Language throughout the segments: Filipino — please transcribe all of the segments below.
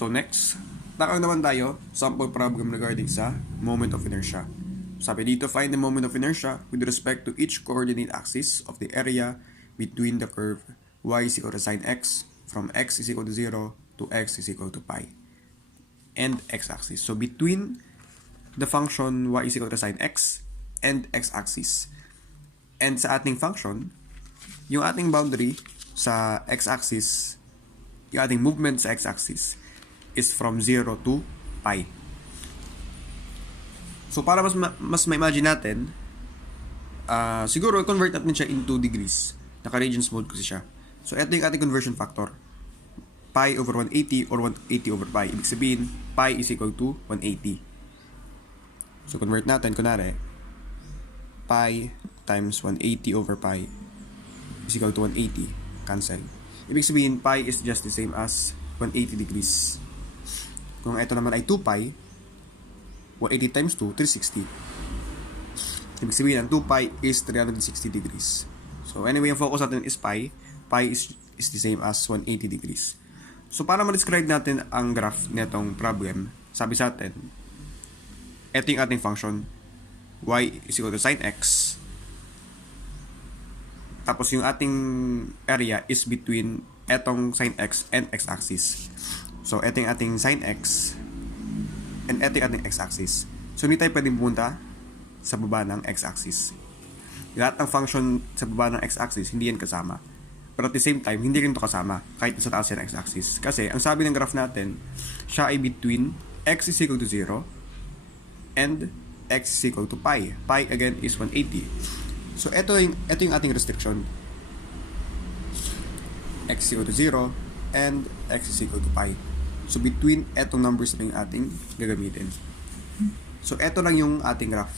So next, takang naman tayo, sample problem regarding sa moment of inertia. Sabi dito, find the moment of inertia with respect to each coordinate axis of the area between the curve y is equal to sine x from x is equal to 0 to x is equal to pi and x-axis. So between the function y is equal to sine x and x-axis. And sa ating function, yung ating boundary sa x-axis, yung ating movement sa x-axis is from 0 to pi. So para mas ma-imagine natin, siguro i-convert natin siya into degrees. Naka-radians mode kasi siya. So ito yung ating conversion factor. Pi over 180 or 180 over pi. Ibig sabihin, pi is equal to 180. So convert natin, kunwari, pi times 180 over pi is equal to 180. Cancel. Ibig sabihin, pi is just the same as 180 degrees. Kung ito naman ay 2 pi, 180 times 2, 360. Ibig sabihin, ang 2 pi is 360 degrees. So anyway, ang focus natin is pi. Pi is the same as 180 degrees. So para ma-describe natin ang graph nitong problem, sabi sa atin, ito yung ating function, y is equal to sine x. Tapos yung ating area is between etong sine x and x-axis. So ito yung ating sine x and ito yung ating x-axis. So hindi tayo pwedeng pumunta sa baba ng x-axis. Lahat ng function sa baba ng x-axis, hindi yan kasama. Pero at the same time, hindi rin ito kasama kahit sa taas yan x-axis. Kasi ang sabi ng graph natin, siya ay between x is equal to 0 and x is equal to pi. Pi again is 180. So ito yung ating restriction. X is equal to 0 and x is equal to pi. So between etong numbers na yung ating gagamitin. So ito lang yung ating graph.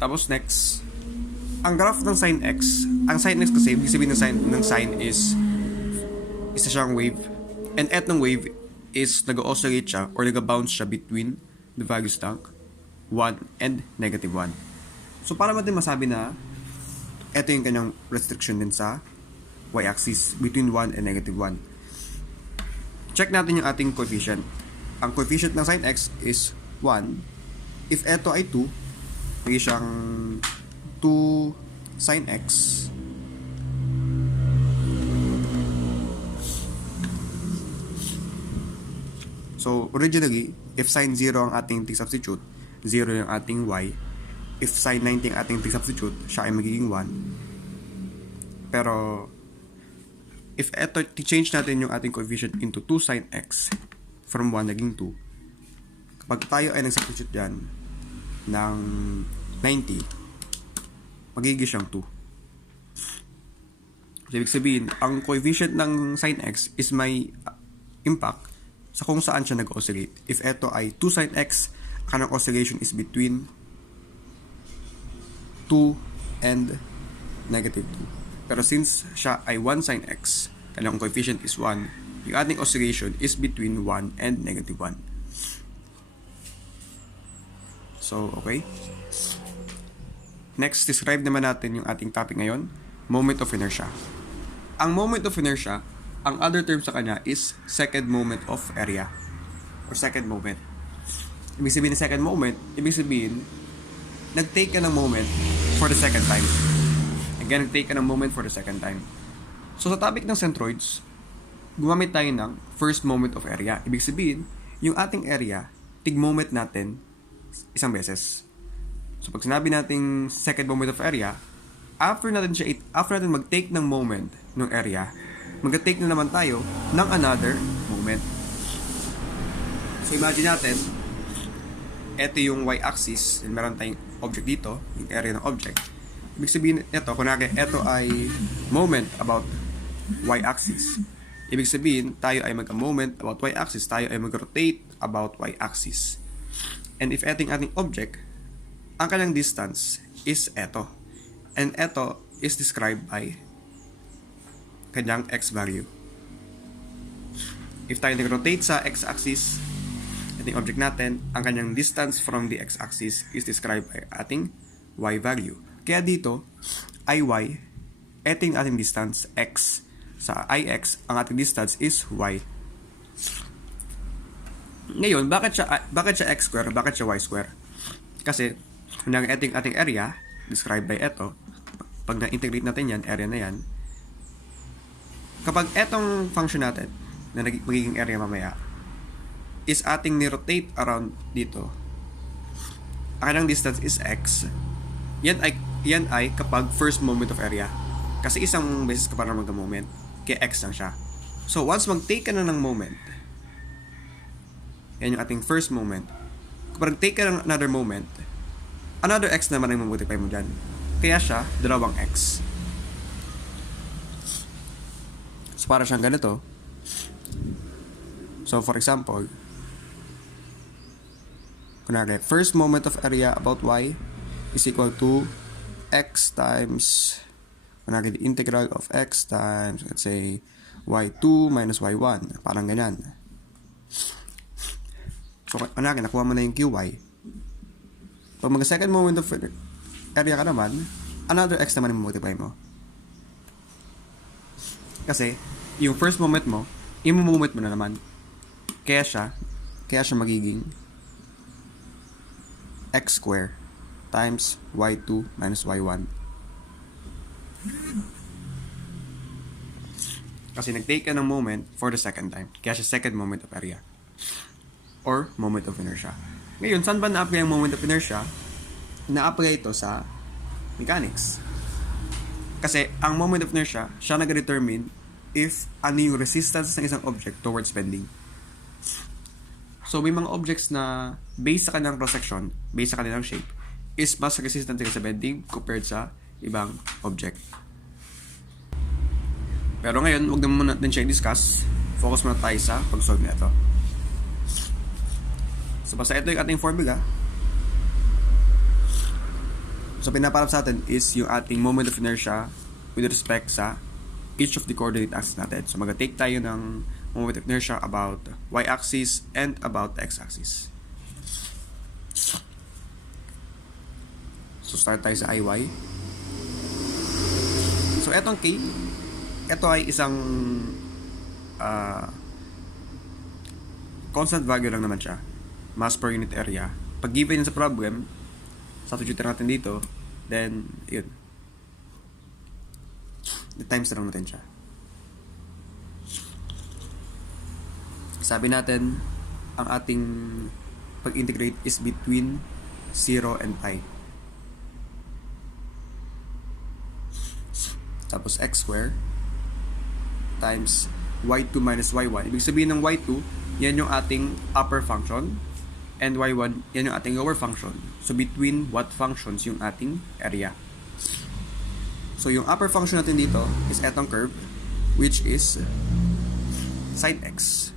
Tapos next, ang graph ng sin x, ang sin x kasi, ibig sabihin ng sin is isa siyang wave. And etong wave is nag-oscillate siya or nag-bounce siya between the values ng 1 and negative 1. So para natin masabi na ito yung kanyang restriction din sa y-axis between 1 and negative 1. Check natin yung ating coefficient. Ang coefficient ng sin x is 1. If ito ay 2, may siyang 2 sin x so originally, if sin 0 ang ating take substitute, 0 yung ating y. If sin 90 ang ating take substitute, siya ay magiging 1. Pero if eto, change natin yung ating coefficient into 2 sin x from 1 naging 2, kapag tayo ay nag-substitute dyan ng 90, magiging siyang 2. So, ibig sabihin, ang coefficient ng sin x is may impact sa kung saan siya nag-oscillate. If eto ay 2 sin x, kanang oscillation is between 2 and negative 2. Pero since siya ay 1 sin x, kanang coefficient is 1, yung ating oscillation is between 1 and negative 1. So, okay. Next, describe naman natin yung ating topic ngayon, moment of inertia. Ang moment of inertia, ang other term sa kanya is second moment of area or second moment. Ibig sabihin ng second moment, ibig sabihin, nag-take ka ng moment for the second time. Again, nag-take ka ng moment for the second time. So, sa topic ng centroids, gumamit tayo ng first moment of area. Ibig sabihin, yung ating area, tig-moment natin isang beses. So, pag sinabi nating second moment of area, after natin mag-take ng moment ng area, mag-take na naman tayo ng another moment. So, imagine natin, ito yung y-axis, and meron tayong object dito, yung area ng object. Ibig sabihin, ito ay moment about y-axis. Ibig sabihin, tayo ay mag-moment about y-axis, tayo ay mag-rotate about y-axis. And if ito yung ating object, ang kanyang distance is eto. And eto is described by kanyang x value. If tayo nag-rotate sa x-axis, ating object natin, ang kanyang distance from the x-axis is described by ating y value. Kaya dito, iy, eto yung ating distance, x. Sa ix, ang ating distance is y. Ngayon, bakit siya x square, bakit siya y square? Kasi, kung ating area, described by ito, pag na-integrate natin yan, area na yan, kapag etong function natin, na magiging area mamaya, is ating ni-rotate around dito, ang kanyang distance is x, yan ay kapag first moment of area. Kasi isang beses ka para mag-moment, kaya x lang siya. So, once mag-take ka na ng moment, yan yung ating first moment. Kapag take ka ng another moment, another x naman ang mamultiply mo dyan. Kaya siya, dalawang x. So, para siyang ganito. So, for example, kunwari, first moment of area about y is equal to x times, kunwari, the integral of x times, let's say, y2 minus y1. Parang ganyan. So, kunwari, nakuha mo na yung qy. Pag mag-second moment of area ka naman, another x naman yung multiply mo. Kasi, yung first moment mo, i-moment mo na naman. Kaya siya magiging x square times y2 minus y1. Kasi nag-take ka ng moment for the second time. Kaya siya second moment of area. Or moment of inertia. Ngayon, saan ba na-apply ang moment of inertia? Na-apply ito sa mechanics. Kasi ang moment of inertia, siya nag-determine if ano yung resistance ng isang object towards bending. So, may mga objects na based sa kanilang cross-section, based sa kanilang shape, is mas resistant sila sa bending compared sa ibang object. Pero ngayon, huwag naman natin siya i-discuss. Focus muna tayo sa pag-solve nito. So, basta ito yung ating formula. So, pinaparap sa atin is yung ating moment of inertia with respect sa each of the coordinate axes natin. So, mag-take tayo ng moment of inertia about y-axis and about the x-axis. So, start tayo sa IY. So, etong K, ito ay isang constant value lang naman siya. Mass per unit area. Pag given sa problem, substitute natin dito, then, yun. Times na lang natin siya. Sabi natin, ang ating pag-integrate is between 0 and pi. Tapos x square times y2 minus y1. Ibig sabihin ng y2, yan yung ating upper function, and y1, yan yung ating lower function. So, between what functions yung ating area. So, yung upper function natin dito is etong curve, which is sine x.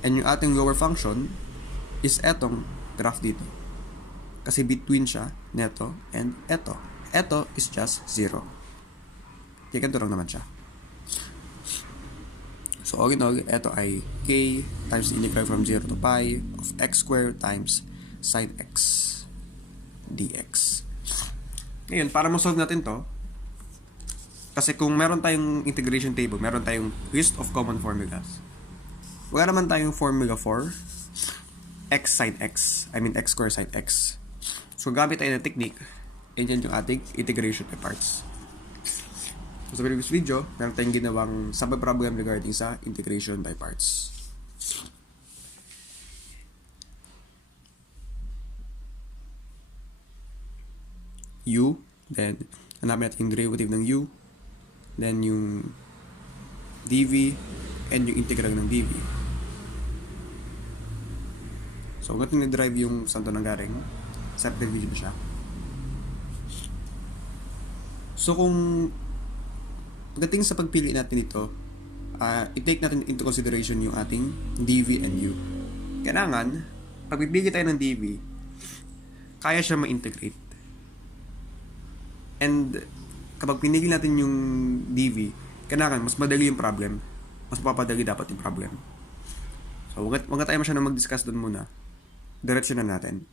And yung ating lower function is etong graph dito. Kasi between siya, neto, and eto. Eto is just 0. Kaya ganito lang naman siya. So, all in all, eto ay k times the integral from 0 to pi of x squared times sine x dx. Ngayon, para ma-solve natin to, kasi kung meron tayong integration table, meron tayong list of common formulas. Wala naman tayong formula for x sine x. I mean, x squared sine x. So, gamit tayo ng technique, and yan yung ating integration by parts. So, sa previous video, meron tayong ginawang sample problem regarding sa integration by parts. U, then hanapin natin yung derivative ng U, then yung dv, and yung integral ng dv. So, kung natin na-derive yung saan ito nanggaling, set division siya. So, kung pagdating sa pagpili natin ito, i-take natin into consideration yung ating dv and u. Kailangan, pag pipili tayo ng dv, kaya siya ma-integrate. And kapag pinili natin yung dv, kailangan mas madali yung problem, mas papadali dapat yung problem. So, wag na tayo masyadong mag-discuss doon muna. Direksyon na natin.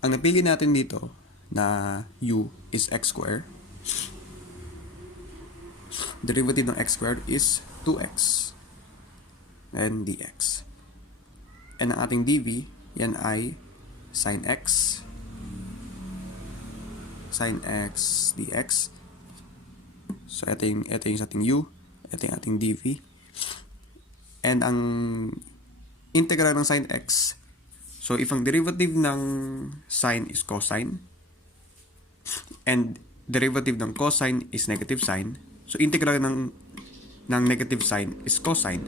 Ang napili natin dito na u is x squared. Derivative ng x squared is 2x. and dx. And ang ating dv, yan ay sin x dx. So, ito yung sa ating u, ito yung ating dv. And ang integral ng sin x, so if ang derivative ng sine is cosine, and derivative ng cosine is negative sine, so integral ng negative sine is cosine,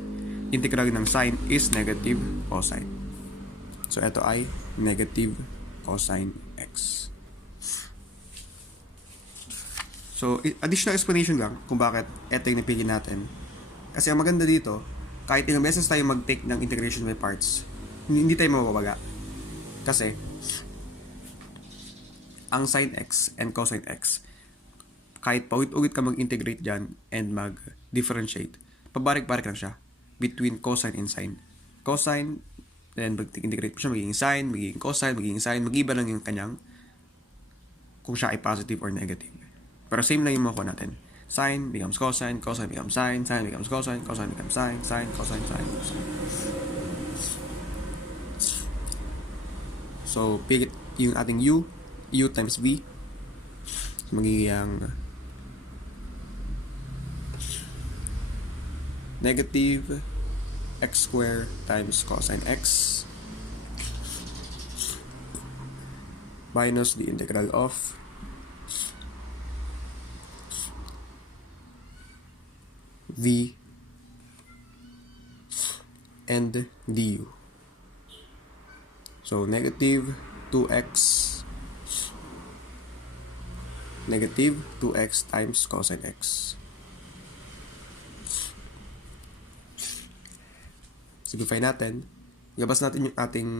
integral ng sine is negative cosine. So, ito ay negative cosine x. So, additional explanation lang kung bakit ito yung napili natin. Kasi ang maganda dito, kahit ilang beses tayo mag-take ng integration by parts, hindi tayo mababaga. Kasi, ang sin x and cosine x, kahit paulit-ulit ka mag-integrate dyan and mag-differentiate, pabalik-balik lang siya between cosine and sine. Cosine, then mag-integrate mo siya, magiging sine, magiging cosine, magiging sine, mag-iba lang yung kanyang kung siya ay positive or negative. Pero same lang yung makuha natin. Sine becomes cosine, cosine becomes sine, sine becomes cosine, cosine becomes sine, sine, cosine, sine, cosine. So, pick yung ating u times v. So, magiging negative x squared times cosine x minus the integral of v and du. So, negative 2x times cosine x. Simplify natin. Ilabas natin yung ating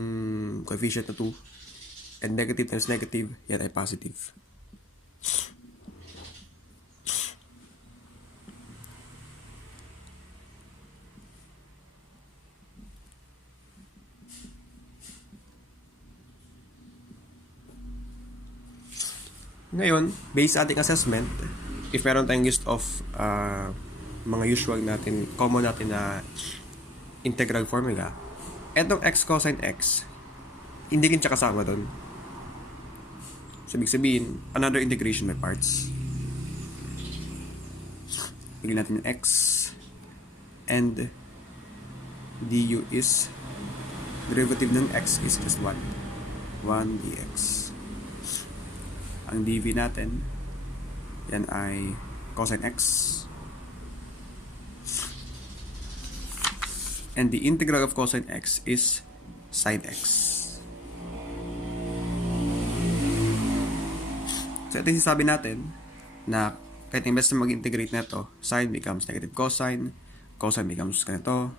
coefficient na 2. And negative times negative, yan ay positive. Ngayon, based sa ating assessment, if meron tayong list of mga usual natin, common natin na integral formula, etong x cosine x, hindi rin siya kasama doon. So, ibig sabihin, another integration by parts. Bigyan natin yung x, and du is, derivative ng x is just 1 dx. Ang dv natin, yan ay cosine x. And the integral of cosine x is sine x. So, ito yung sinasabi natin na kahit imbes na mag-integrate na ito, sine becomes negative cosine, cosine becomes ganito,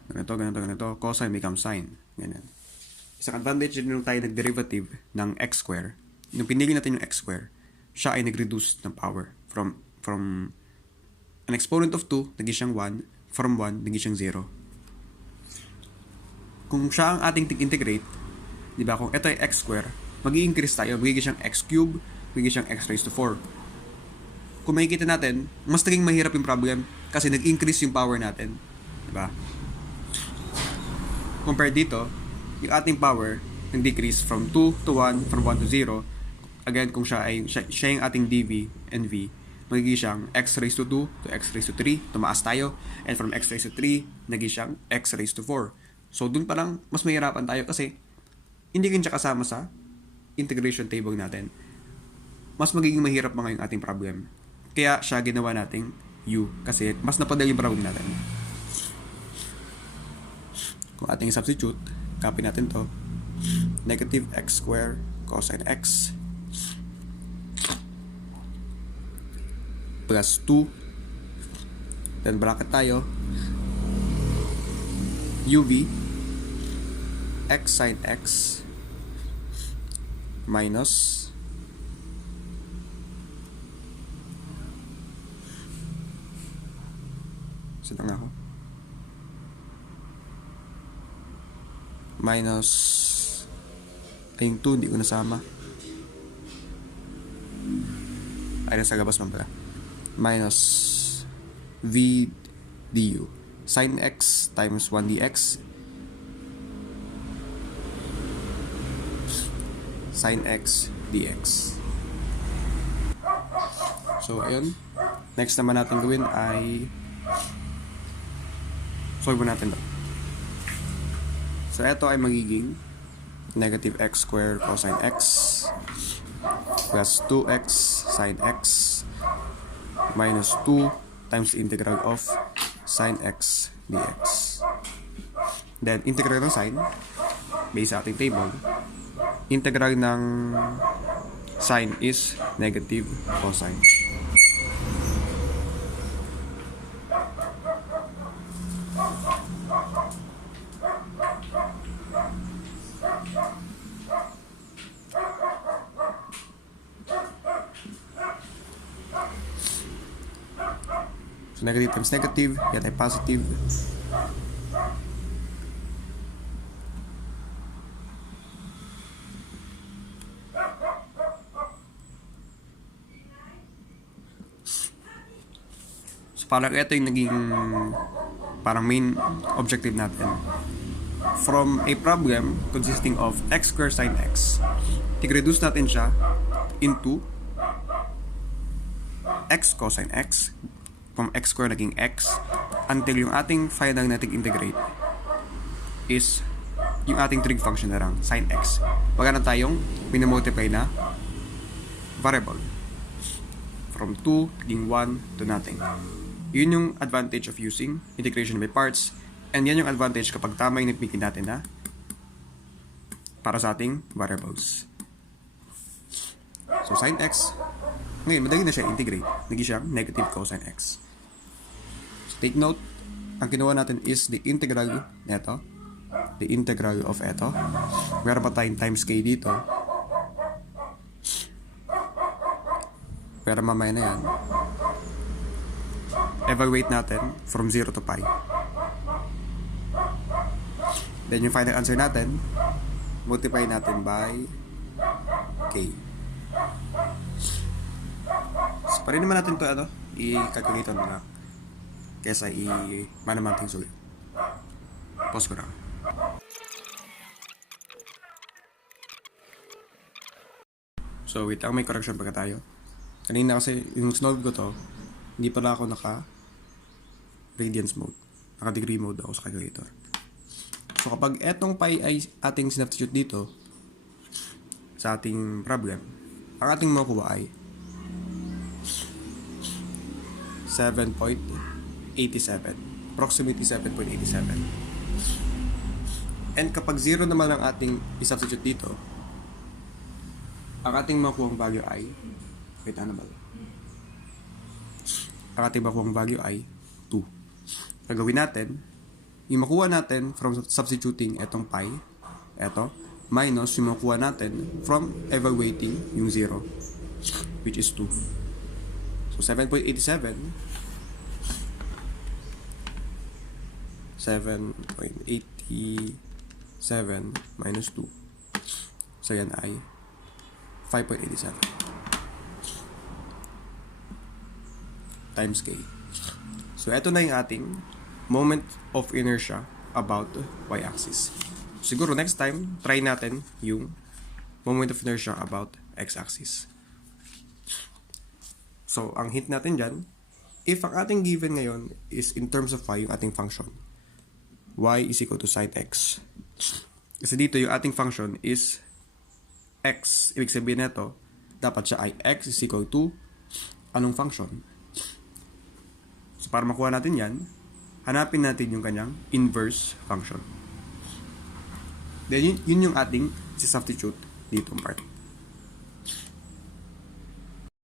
cosine becomes sine. Ganyan. Isang advantage din nung tayo nag-derivative ng x square, nung pinili natin yung x square, siya ay nag-reduce ng power. From an exponent of 2, naging siyang 1. From 1, naging siyang 0. Kung siya ang ating integrate, di ba, kung ito ay x square, mag-i-increase tayo, magiging siyang x cube, magiging siyang x raised to 4. Kung makikita natin, mas naging mahirap yung problem kasi nag-increase yung power natin. Di ba? Compared dito, yung ating power nag-decrease from 2 to 1, from 1 to 0. Again, kung siya yung ating dv and v, magiging siyang x raised to 2 to x raised to 3. Tumaas tayo. And from x raised to 3, naging siyang x raised to 4. So, dun pa lang, mas mahirapan tayo kasi hindi rin siya kasama sa integration table natin. Mas magiging mahirap mga yung ating problem. Kaya siya ginawa nating u kasi mas napadali yung problem natin. Kung ating substitute, copy natin to. Negative x squared cosine x plus 2, then bracket tayo, uv x sin x minus sito nga ako minus yung 2 hindi ko nasama ay nasa labas man pala minus v du sin x times 1 dx. Sin x dx. So, ayun. Next naman natin gawin ay solve natin to. So, ito ay magiging negative x squared cosine x plus 2x sin x minus 2 times the integral of sin x dx. Then, integral ng sin, based sa ating table, integral ng sin is negative cosine. So, negative times negative, yan ay positive. So, parang ito yung naging parang main objective natin. From a problem consisting of x squared sin x, tig-reduce natin siya into x cosine x, from x squared naging x, until yung ating final nating integrate is yung ating trig function na lang, sin x. Wala na tayong minamultiply na variable. From 2 naging 1 to nothing. Yun yung advantage of using integration by parts, and yan yung advantage kapag tama yung nagpikin natin na para sa ating variables. So, sin x, ngayon, madali na siya integrate. Naging siya negative cosine x. So, take note, ang kinuha natin is the integral neto. The integral of eto. Meron pa tayong times k dito. Pero mamaya na yan. Evaluate natin from 0 to pi. Then yung final answer natin, multiply natin by k. So, pa rin naman natin ito, i-calculate na lang kesa i-manamanting sulit. Pause ko lang. So, wait lang, may correction pa tayo. Kanina kasi, yung solve ko to, hindi pala ako naka-radians mode. Naka-degree mode ako sa calculator. So, kapag etong pi ay ating sinubstitute dito, sa ating problem, ang ating makuha ay 7.87. Approximately 7.87. And kapag 0 naman ang ating i-substitute dito, ang ating makuhang value ay, wait, ano ba? Ang ating makuhang value ay 2. Gagawin natin, yung makuha natin from substituting etong pi, eto, minus yung makuha natin from evaluating yung 0, which is 2. So, 7.87 minus 2. So, yan ay 5.87 times k. So, ito na yung ating moment of inertia about y-axis. Siguro next time, try natin yung moment of inertia about x-axis. So, ang hint natin dyan, if ang ating given ngayon is in terms of y, yung ating function, y is equal to sin x. Kasi dito yung ating function is x. Ibig sabihin nito, dapat siya ay x is equal to anong function? So, para makuha natin yan, hanapin natin yung kanyang inverse function. Then, yun yung ating substitute dito part.